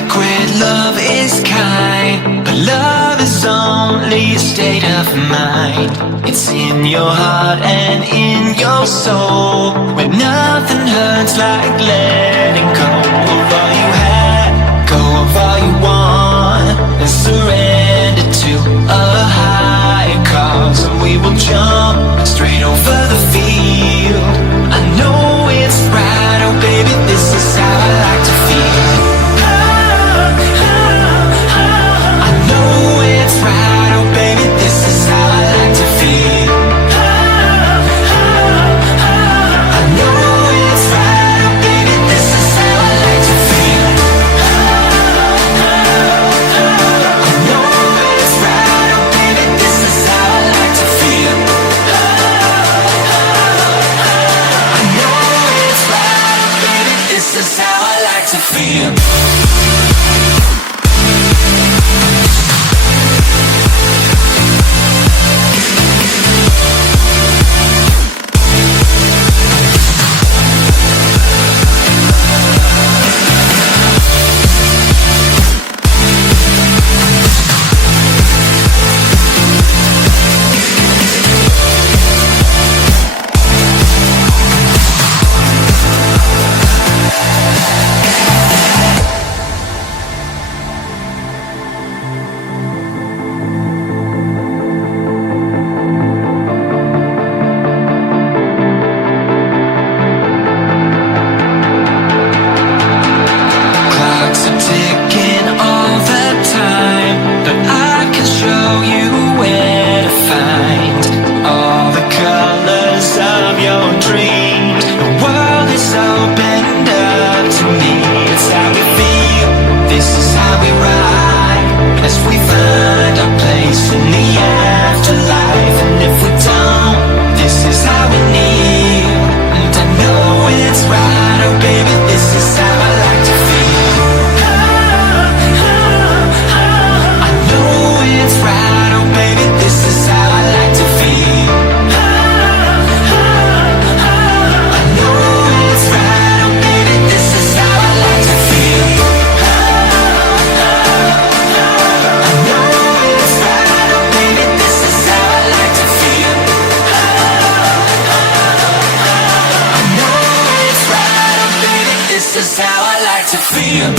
sacred, love is kind, but love is only a state of mind. It's in your heart and in your soul, where nothing hurts like letting go of all you had, go of all you want, and surrender to a higher cause. And we will jump straight over the field. I know it's right, oh baby, this is how I like to feel. I know it's right, oh baby, this is how I like to feel. I know it's right, oh baby, this is how I like to feel. I know it's right, oh baby, this is how I like to feel. I know it's right, oh baby, this is how I like to feel. Clocks are ticking all the time, but I can show you where to find all the colors of your dreams. The world is opened up to me. It's how we feel, this is how we ride, as we find our place in the afterlife. And if we don't, this is how we kneel. And I know it's right, oh baby, this is how I like to feel. I know it's right, oh baby, this is how I like to feel. I know it's right, oh baby, this is how I like to feel. I know it's right, oh baby, this is how I like to feel. I know it's right, oh baby, this is how I like to feel.